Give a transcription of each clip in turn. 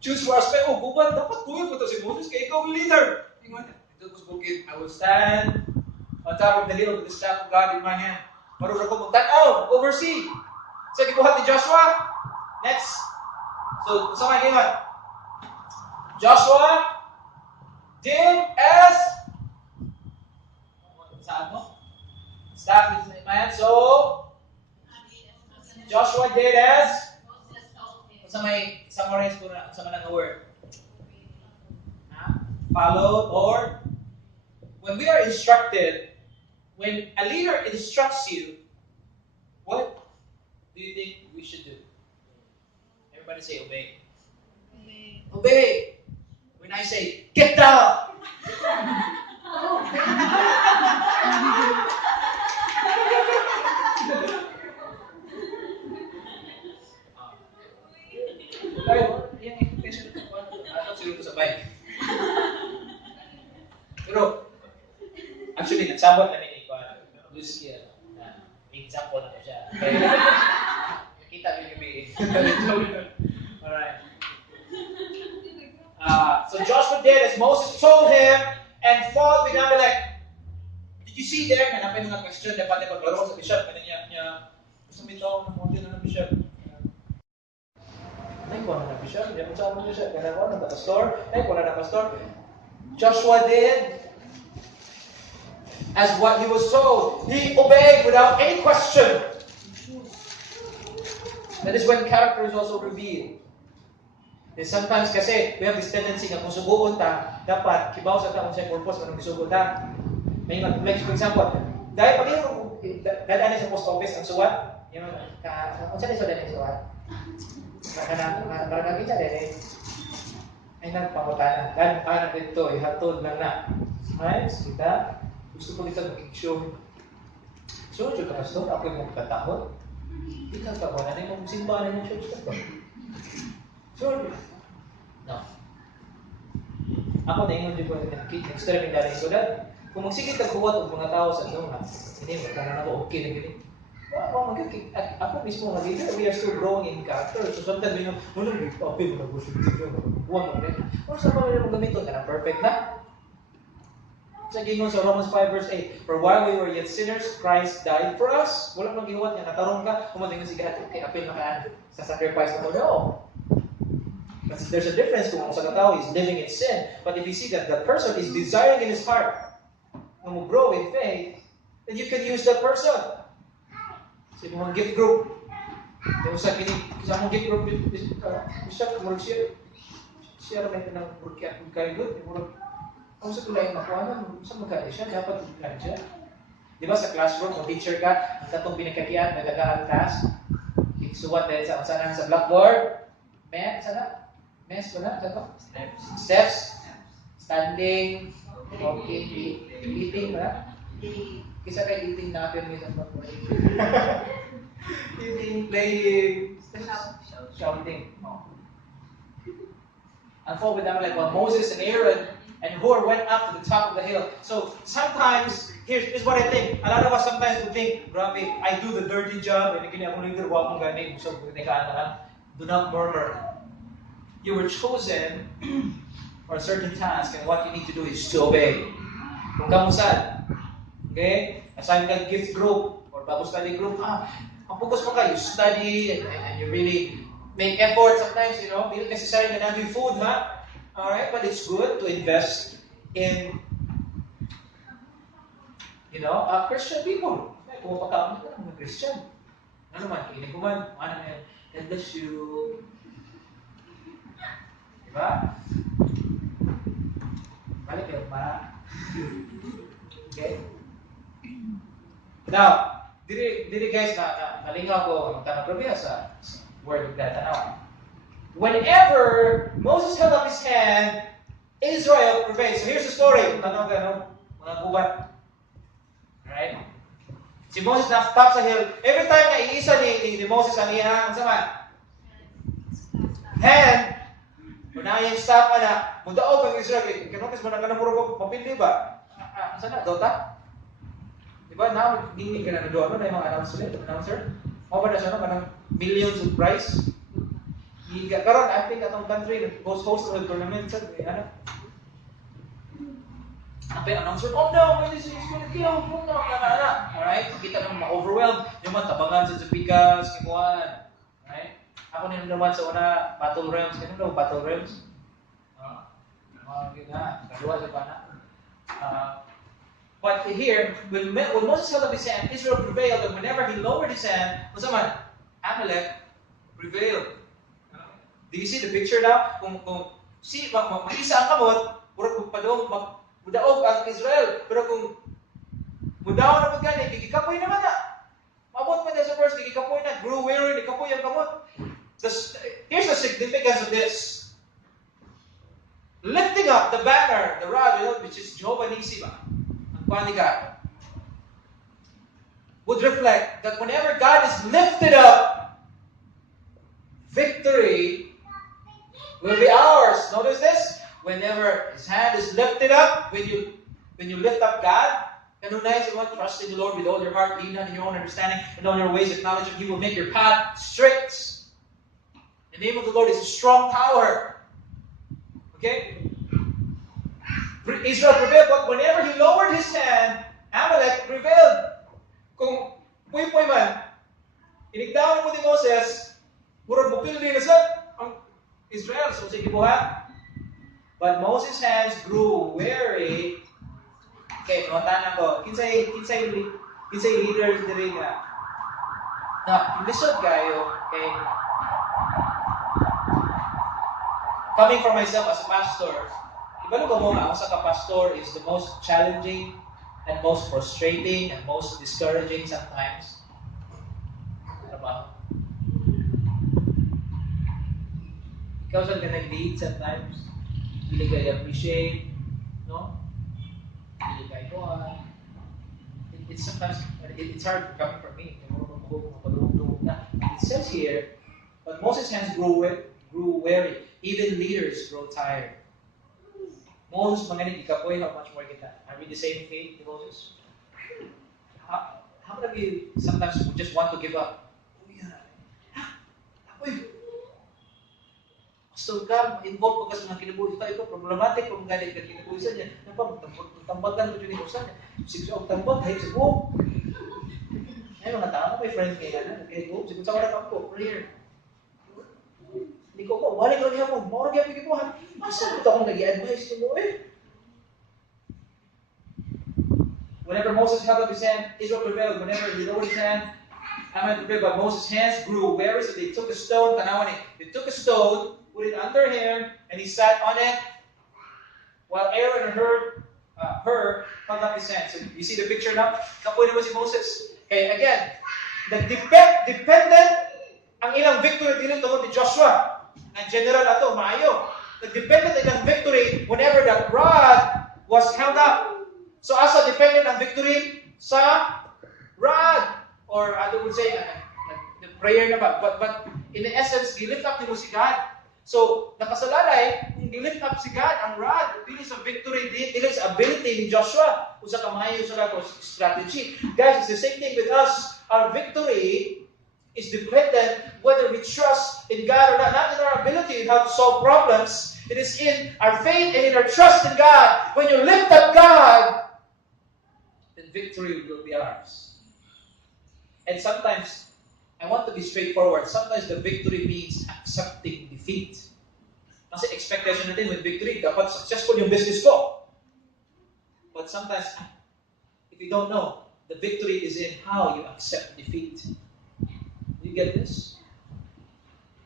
choose for us. Pero gubat, dapat tuwid mo to si Moses kaya ikaw ang leader. Ingon, ito ko bukid, I will stand on top of the hill with the staff of God in my hand. Marunong ko mag-tanaw, oversee. Sa gibuhat ni Joshua. Next. So, sa mga ingon, Joshua did as saan mo? Staff is in my hand. So, Joshua did as sa may summarize ko na sa mga word. Followed or when we are instructed, when a leader instructs you, what do you think we should do? Everybody say obey. Obey. Obey. When I say get down. Yung expectation ko, ano siguro sa bike. Pero, actually, nagsabot na ni Ikaw, Luis Kiel, na example na ko siya. Kita yung ibig. Alright. So Joshua did as Moses told him and fought with Amalek. Did you see there? Nanapin mga question na pati paglaro sa bishop. Kanya niya, gusto mo ito, namunti na ng bishop. Ay, kung na bishop, hindi mo sa mo bishop. Kaya ko, pastor. Ay, kung na pastor. Joshua did as what he was told. He obeyed without any question. That is when character is also revealed. And sometimes kasi, we have this tendency na kung subuon ta, dapat kibaw sa taong sa purpose kung subuon ta. May like for example, dahil pag yung dadaan sa post office ang suwat, yung kung saan isa din yung suwat? Maraming siya din eh. Ay nagpangutana. Dan anak dito, ihatod lang na. Nice, kita. Gusto ko dito mag-show. So, ka pastor, ako yung magkatahon. Hindi ka ba na yung simbahan ng church ka ba? Sure. No. Ako na ingon ko nag-story ng dali ko dad. Kung magsigit ang kuwat ng mga tao sa inyo hindi magkana na ako okay na gini. Ako mismo nga leader, we are still growing in character. So sometimes we know, okay mo na gusto dito. Huwag mo na. Kung saan pa rin mong gamiton ka na perfect na? Sa gingon sa Romans 5 verse 8, for while we were yet sinners, Christ died for us. Wala mang gihuwat niya, natarong ka, kumating sige okay, apil na ka sa sacrifice na mo. No. But there's a difference kung sa tao is living in sin. But if you see that the person is desiring in his heart na mo grow in faith, then you can use that person. Sa mga gift group, yung sa mga gift group, siya, kumurag siya rin ng burkiat, magkaigod, kung sa tulay makuha nun, sa magkali siya, dapat magkali siya. Di ba sa classroom, kung teacher ka, ang tatong pinakakian, may tagaan class, isuwat dahil sa blackboard, sana? Mes ba na? Steps. Standing. Okay. Eating ba? Kisa kay eating natin may isang blackboard. Eating, playing, shouting. No. And fall with them like Moses and Aaron and Hur went up to the top of the hill. So sometimes, here's what I think. A lot of us sometimes would think, grabe, I do the dirty job, and again, akong leader, huwag mong ganit. So, do not murmur. You were chosen for a certain task, and what you need to do is to obey. Kung kamusan, okay? Assign ka gift group or Bible study group, ang focus mo ka, you study and you really make effort sometimes, hindi necessary na natin food, ha? Alright, but it's good to invest in, Christian people. Kung pagkakamit ka ng Christian. Ano man, kinig ko man, God bless you. Diba? Balik kayo, ma. Okay? Now, diri guys, nalingaw ko ang tanong probiya sa word na tanaw. Whenever Moses held up his hand, Israel prevailed. So here's the story. Tanong ka, mga gubat. Alright? Si Moses na top sa hill. Every time na iisa ni Moses ang iyang sama. Hand, unayang staff na, mudaog ang Israel. Kanotis mo na ganang puro mapili ba? Saan na? Dota? Diba? Now, hindi ka na doon. Ano na yung mga announcer? Mga ba na siya, kanang millions of price? Karon I think atong country host of tournament sa ano. Ang announcer, oh no, this is gonna kill, oh no, alright? Kita nang ma-overwhelmed, yung mga tabangan sa Japikas, kimuan, alright? Ako nila naman sa una, Battle Realms, kano daw, Battle Realms? Kadua sa pana. But here, when Moses held up his hand, Israel prevailed, and whenever he lowered his hand, Amalek prevailed. Do you see the picture now? Kung mag-isa ang kamot, murag magpadong, mudaog ang Israel. Pero kung mudaw na pagkani, gigikapoy naman na. Mabot pa sa verse, gigikapoy na, grew weary, gigikapoy ang kamot. Here's the significance of this. Lifting up the banner, the rod, which is Jehovah Nisi ba? Ang kwani God. Would reflect that whenever God is lifted up, victory will be ours. Notice this. Whenever His hand is lifted up, when you lift up God, kanunay sa mga trust in the Lord with all your heart, lean not in your own understanding, in all your ways acknowledge Him, He will make your path straight. The name of the Lord is a strong tower. Okay? Israel prevailed, but whenever he lowered his hand, Amalek prevailed. Kung puy-puy man, inigdawan mo ni Moses, murag bukil rin na sa Israel, so sige buhat. But Moses' hands grew weary. Okay, notanan ko. Kinsay leaders diri nga. Na lisod kayo. Okay. Coming from myself as a pastor, ibalo ba mo nga ako sa pastor is the most challenging and most frustrating and most discouraging sometimes. Ano ba? Ikaw saan ka nag-lead sometimes? Hindi ka appreciate, no? Hindi ka ikuha. It's sometimes, it's hard coming from me. It says here, but Moses' hands grew weary. Even leaders grow tired. Moses, manganig ikapoy, how much more kita? Are we the same faith to Moses? How many of you sometimes just want to give up? Oh yeah. Apoy, so ka, involved ka sa mga kinabuhi ito, problematic kung galit ka kinabuhisan niya. Tambagan ko yung kinabuhisan niya. Siguro ang tambag, kahit sa buhok. Ay, mga tao, may friends ngayon na, nag-go, siguro sa wala ko, prayer. Hindi ko po, balik lang niya mo, maurag yan pigipuhan. Masa ito akong nag-i-advise mo eh? Whenever Moses held up his hand, Israel prevailed. Whenever he lowered his hand, Amalek prevailed. But Moses' hands grew weary, so they took a stone, they took a stone, put it under him, and he sat on it, while Aaron and her held up his hands. So you see the picture now? Kapoy naman si Moses. Okay, again, dependent ang ilang victory dili tungod ni Joshua. Ang general ato, maayo. Nag-dependent ang victory whenever the rod was held up. So asa dependent ang victory sa rod. Or I would say, the prayer na ba? But in the essence, gilift up ni mo si God. So, nakasalalay, kung gilift up si God, ang rod, dili sa victory, dili sa ability ni Joshua, o sa kamayo sa strategy. Guys, it's the same thing with us. Our victory is dependent whether we trust in God or not in our ability in how to solve problems. It is in our faith and in our trust in God. When you lift up God, then victory will be ours. And sometimes, I want to be straightforward. Sometimes the victory means accepting defeat. Kasi expectation natin with victory, dapat successful yung business ko. But sometimes, if you don't know, the victory is in how you accept defeat. You get this?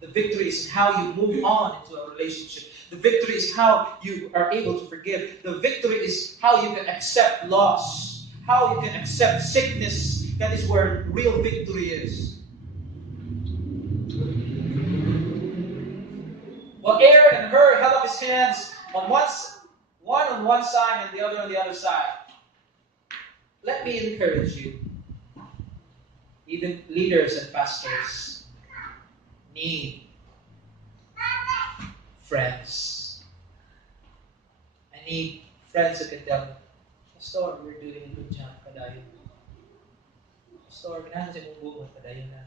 The victory is how you move on into a relationship. The victory is how you are able to forgive. The victory is how you can accept loss. How you can accept sickness. That is where real victory is. Well, Aaron and Hur held up his hands on one on one side and the other on the other side. Let me encourage you. Even leaders and pastors need friends. I need friends who can tell me, Pastor, we're doing a good job, kadayon. Pastor, ganahan sa mong buong kadayon na.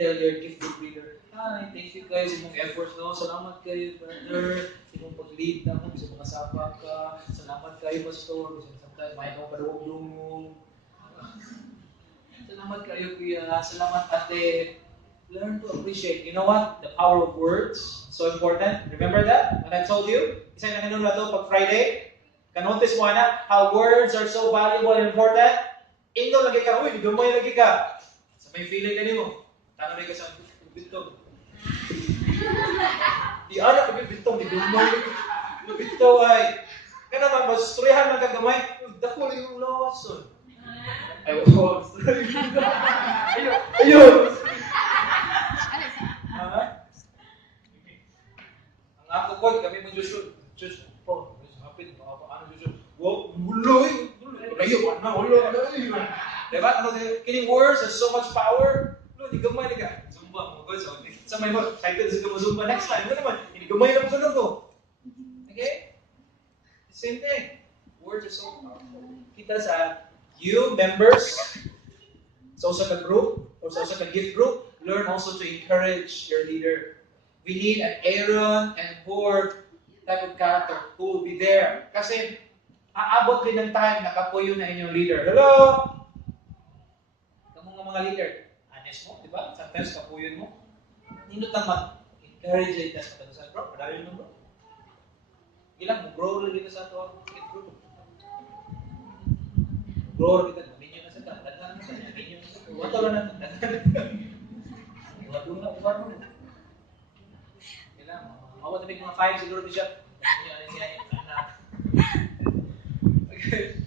tell your gifted leader, hi, thank you guys sa mong efforts, no? Salamat kayo, brother. Sa mong pag-lead na mo, sa mga sabak ka. Salamat kayo, pastor. Sometimes, may ikaw padungog-dungog. Salamat kayo, kuya. Salamat, ate. Learn to appreciate. You know what? The power of words. So important. Remember that? When I told you? Isa na nanonood na ito pag Friday. Kanotice mo na how words are so valuable and important. Ino lagi ka. Uy, gamay lagi ka. Sa may feeling na mo. Tanong ka sa bitong. Di anak ka bitong. Di gamay. Bitong ay. Kaya naman, masurihan lang ka gamay. Dako lang yung lawason. Ay, wow. Ayun. Ayun. Ang ako po, kami mo Joshua. Joshua, po. Hapit, ano Joshua? Wow, guloy. Layo, ulo. Diba? Kining words has so much power. No, di gamay ka. Zumba, mo guys. Sa may mo, kahit sa zumba next time. Ano naman? Hindi gamay na mo ganun to. Okay? Same thing. Words are so powerful. Kita sa you members, so sa group, or sa gift group, learn also to encourage your leader. We need an Aaron and Hur type of character who will be there. Kasi aabot din ng time na kapuyo na inyong leader. Hello! Kamu nga mga leader, honest mo, di ba? Sometimes kapuyo mo. Nindot naman, encourage it sa katasan. Bro, madali naman bro. Ilang mo, grow rin dito sa ito. Grow rin dito. Minyo na sa ito. Daghan na sa ito. Minyo na sa ito. Wato lang natin. Daghan na ito. Wato na, wato na. Mawat na mga 5 siguro di siya. Okay.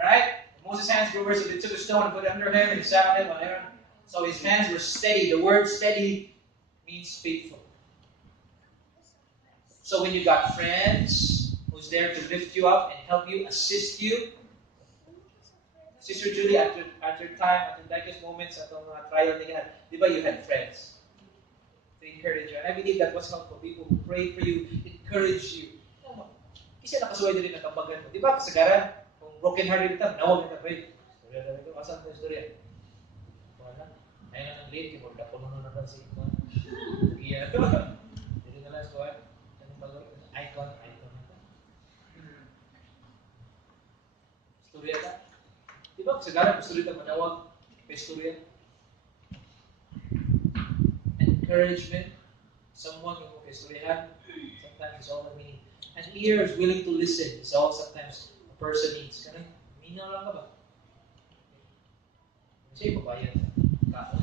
Alright? Moses' hands grew so they took a stone and put it under him and he sat on it while Aaron. So his hands were steady. The word steady means faithful. So when you got friends who's there to lift you up and help you, assist you, Sister Julie, after time, after darkest moments, at mga trial na yan, di ba you had friends to encourage you? And I believe that was helpful. People who pray for you, encourage you. Kasi nakasuway din ang kapagan mo. Di ba kasagaran? Kung broken hearted ka, nawag na pray. Storya na ito. Asan mo yung storya? Wala. Ayun ang late. Kung napuno na si Icon. Iya. Hindi na lang storya. Icon. Storya ka? Di ba kasagaran? Gusto rin ka manawag. May storya. Encouragement. Someone who can storyahan. Sometimes it's all we need. An ear is willing to listen. It's all sometimes a person needs. Kanay, minaw lang ka ba? Kasi babayan. Kaon.